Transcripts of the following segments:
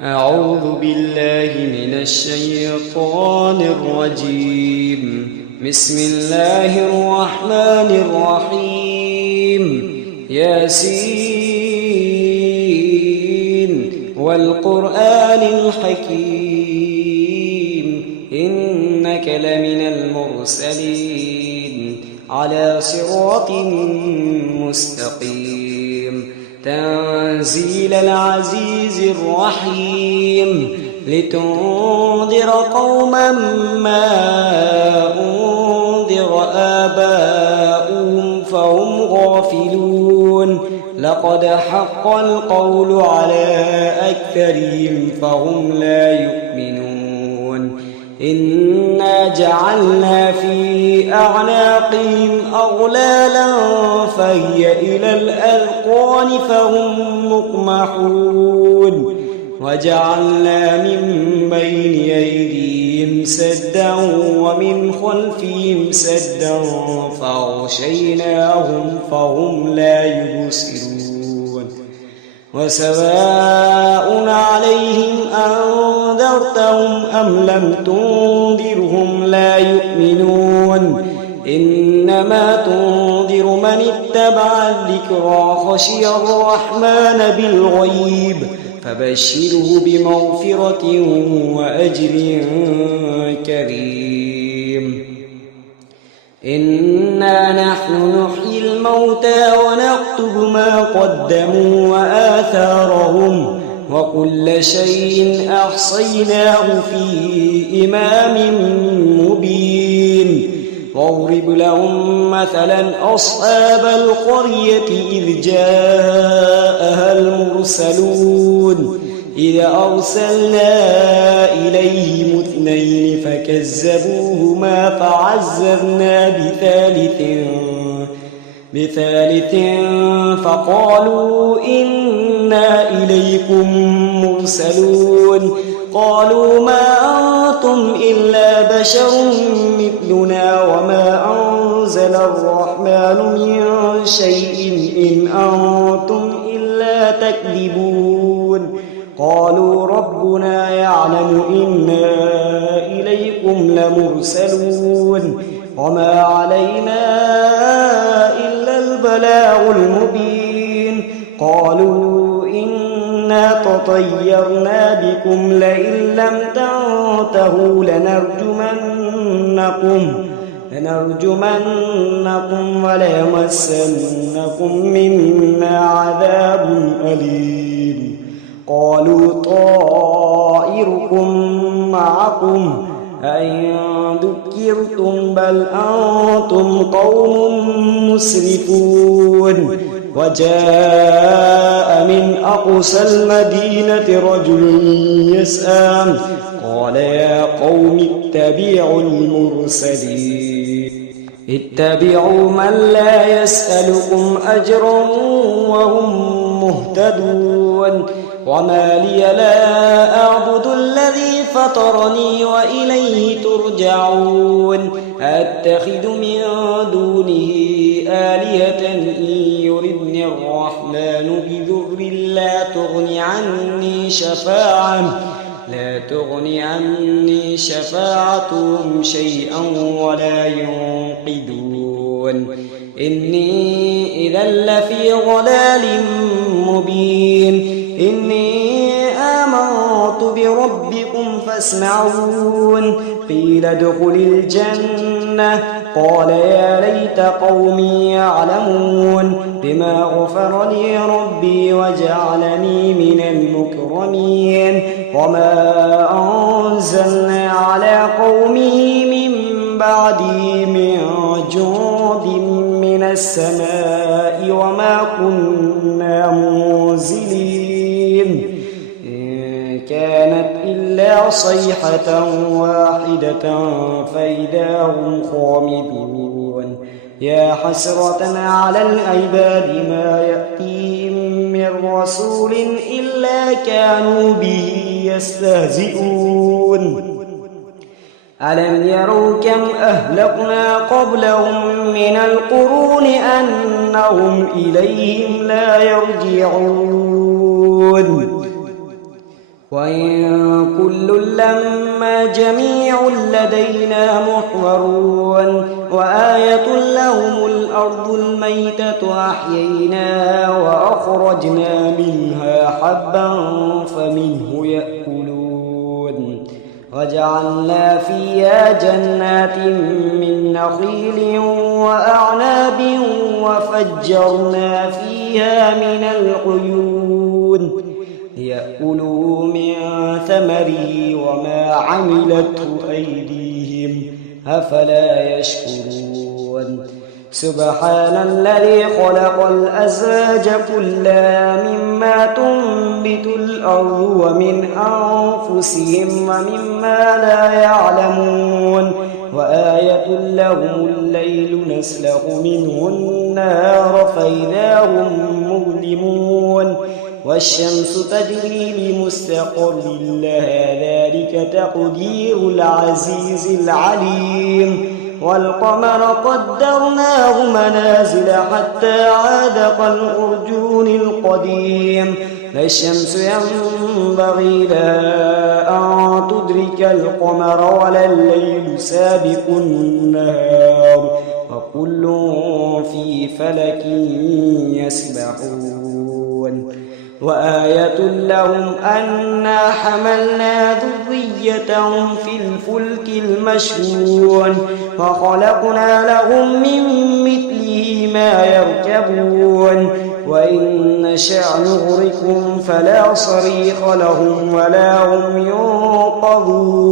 أعوذ بالله من الشيطان الرجيم. بسم الله الرحمن الرحيم. ياسين والقرآن الحكيم إنك لمن المرسلين على صراط مستقيم تنزيل العزيز الرحيم لتنذر قوما ما أنذر آباؤهم فهم غافلون لقد حق القول على أكثرهم فهم لا يؤمنون إنا جعلنا في أعناقهم أغلالا فهي إلى الأذقان فهم مقمحون وجعلنا من بين أيديهم سدا ومن خلفهم سدا فأغشيناهم فهم لا يبصرون وسواء عليهم أنذرتهم أم لم تنذرهم لا يؤمنون إنما تنذر من اتبع الذكرى خشي الرحمن بالغيب فبشره بمغفرة وأجر كريم إنا نحن نحيي الموتى ونكتب ما قدموا وآثارهم وكل شيء أحصيناه في إمام مبين واضرب لهم مثلا أصحاب القرية إذ جاءها المرسلون إذ أرسلنا إليهم اثنين فكذبوهما فعززنا بثالث فقالوا إنا إليكم مرسلون قالوا ما أنتم إلا بشر مثلنا وما أنزل الرحمن من شيء إن أنتم إلا تكذبون قالوا ربنا يعلم إنا إليكم لمرسلون وما علينا إلا البلاغ المبين قالوا إنا تطيرنا بكم لئن لم تنتهوا لنرجمنكم وليمسنكم منا عذاب أليم قالوا طائركم معكم أئن ذكرتم بل أنتم قوم مسرفون وجاء من أقصى المدينة رجل يسعى قال يا قوم اتبعوا المرسلين اتبعوا من لا يسألكم أجرا وهم مهتدون وما لي لا أعبد الذي فطرني وإليه ترجعون أتخذ من دونه آلهة إن يردني الرحمن بضر لا تغني عني شفاعتهم شيئا ولا ينقذون إني إذا لفي ضلال مبين إني آمنت بربكم فاسمعون قيل ادخل الجنة قال يا ليت قومي يعلمون بما غفر لي ربي وجعلني من المكرمين وما أنزلنا على قومه من بعده من جند من السماء وما كنا منزلين إن كانت إلا صيحة واحدة فإذا هم خامدون يا حسرة على العباد ما يأتيهم من رسول إلا كانوا به يستهزئون ألم يروا كم أهلكنا قبلهم من القرون أنهم إليهم لا يرجعون وإن كل لما جميع لدينا محضرون وآية لهم الأرض الميتة أحييناها وأخرجنا منها حبا فمنه يأكلون وجعلنا فيها جنات من نخيل وأعناب وفجرنا فيها من العيون ليأكلوا من ثمره وما عملته أيديهم أفلا يشكرون سبحان الذي خلق الأزواج كلها مما تنبت الأرض ومن أنفسهم ومما لا يعلمون وآية لهم الليل نسلخ منه النهار فإذا هم مظلمون والشمس تجري لمستقر لها ذلك تقدير العزيز العليم والقمر قدرناه منازل حتى عاد كالعرجون القديم لا الشمس ينبغي لها أن تدرك القمر ولا الليل سابق النهار وكل في فلك يسبحون وآية لهم أنا حملنا ذريتهم في الفلك المشحون وخلقنا لهم من مثله ما يركبون وإن نشأ نغرقهم فلا صريخ لهم ولا هم ينقذون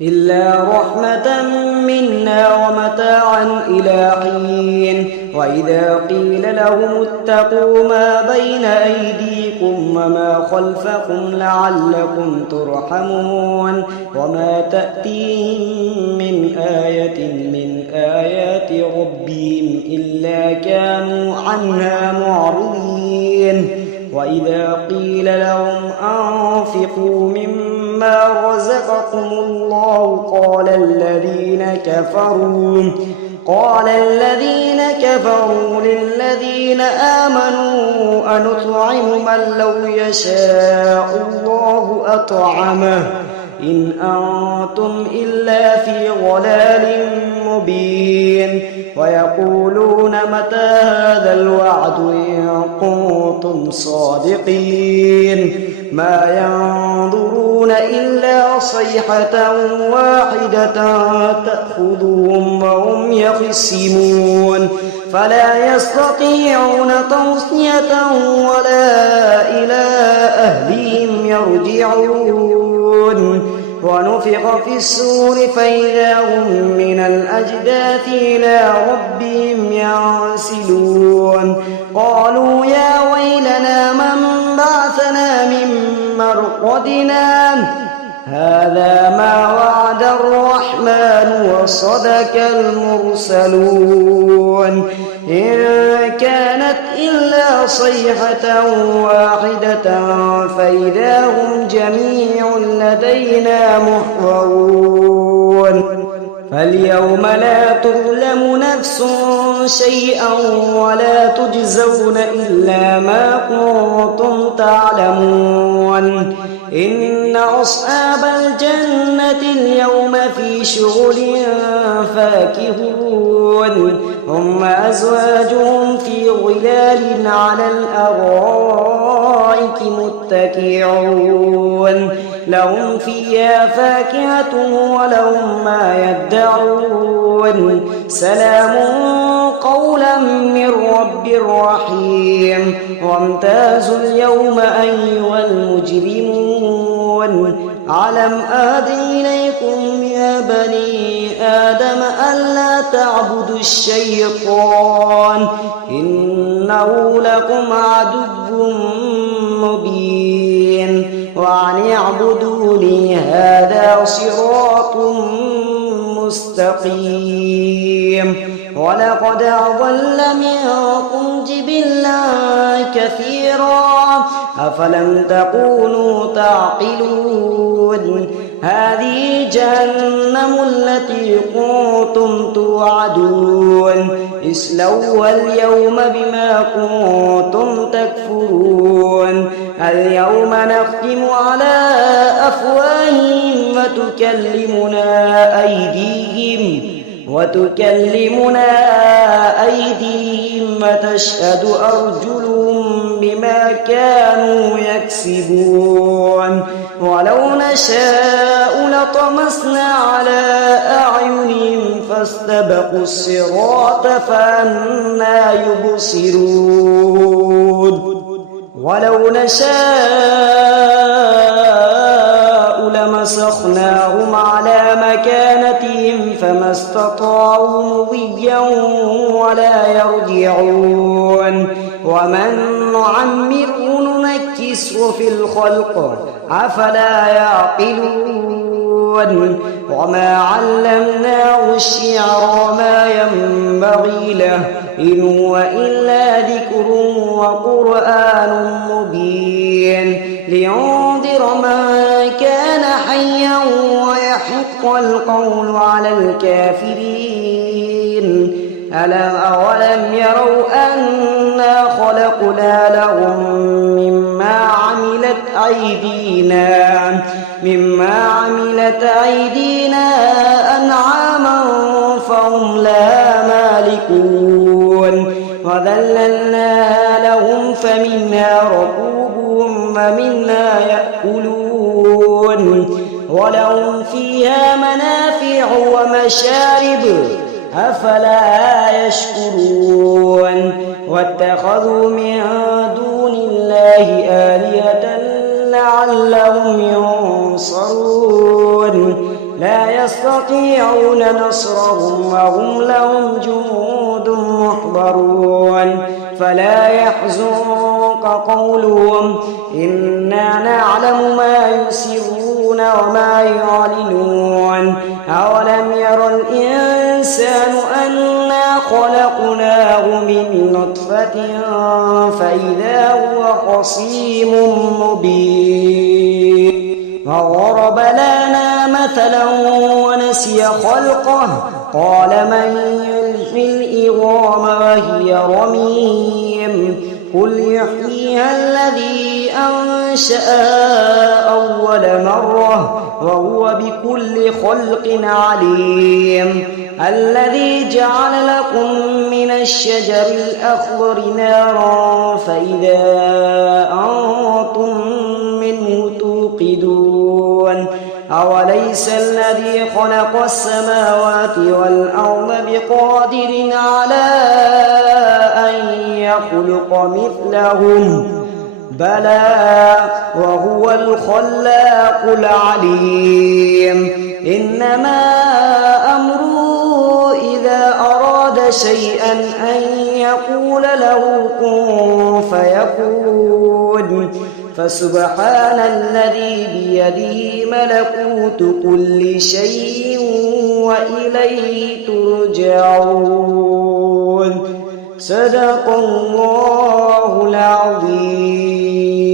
إلا رحمة منا ومتاعا إلى حين وإذا قيل لهم اتقوا ما بين أيديكم وما خلفكم لعلكم ترحمون وما تأتيهم من آية من آيات ربهم إلا كانوا عنها معرضين وإذا قيل لهم أنفقوا مما رزقكم الله قال الذين كفروا للذين آمنوا أنطعم من لو يشاء الله أطعمه إن أنتم إلا في ضلال مبين ويقولون متى هذا الوعد إن كنتم صادقين ما ينظرون إلا صيحة واحدة تأخذهم وهم يخصمون فلا يستطيعون توصية ولا إلى أهلهم يرجعون ونفخ في الصور فإذا هم من الأجداث إلى ربهم ينسلون قالوا يا ويلنا من بعثنا من مرقدنا هذا ما وعد الرحمن وصدق المرسلون إن كانت إلا صيحة واحدة فإذا هم جميع لدينا محضرون فاليوم لا تظلم نفس شيئا ولا تجزون إلا ما كنتم تعلمون إن أصحاب الجنة اليوم في شغل فاكهون هم أزواجهم في ظلال على الأرائك متكئون لهم فيها فاكهة ولهم ما يدعون سلام قولا من رب رحيم وامتازوا اليوم أيها المجرمون ألم أعهد إليكم يا بني آدم ألا تعبدوا الشيطان إنه لكم عدو مبين وأن اعبدوني هذا صراط مستقيم ولقد أضل منكم جبلا كثيرا أفلم تكونوا تعقلون هذه جهنم التي كنتم توعدون اصلوها اليوم بما كنتم تكفرون اليوم نختم على أفواههم وتكلمنا أيديهم وتشهد أرجلهم بما كانوا يكسبون ولو نشاء لطمسنا على أعينهم فاستبقوا الصراط فأنى يبصرون ولو نشاء لمسخناهم على مكانتهم فما استطاعوا مضيا ولا يرجعون ومن نعمره ننكسه في الخلق أفلا يعقلون وما علمناه الشعر وما ينبغي له إن هو إلا ذكر وقرآن مبين لينذر من كان حيا ويحق القول على الكافرين أولم يروا أنا خلقنا لهم مما عملت أيدينا أنعاما فهم لها مالكون وذللناها لهم فمنها ركوبهم ومنها يأكلون ولهم فيها منافع ومشارب أفلا يشكرون واتخذوا من دون الله آلهة لعلهم ينصرون لا يستطيعون نصرهم وهم لهم جنود محضرون فلا يحزنك قولهم إنا نعلم ما يسرون وما يعلنون أولم ير الإنسان أنا خلقناه من نطفة فإذا هو خصيم مبين وضرب لنا مثلا ونسي خلقه قال من يحيي العظام وهي رميم قل يحييها الذي أنشأها أول مرة وهو بكل خلق عليم الذي جعل لكم من الشجر الأخضر نارا فإذا أنتم منه توقدون أوليس الذي خلق السماوات والأرض بقادر على أن يخلق مثلهم بلى وهو الخلاق العليم إنما أمره إذا أراد شيئا أن يقول له كن فيكون فسبحان الذي بيده ملكوت كل شيء وإليه ترجعون صدق الله العظيم.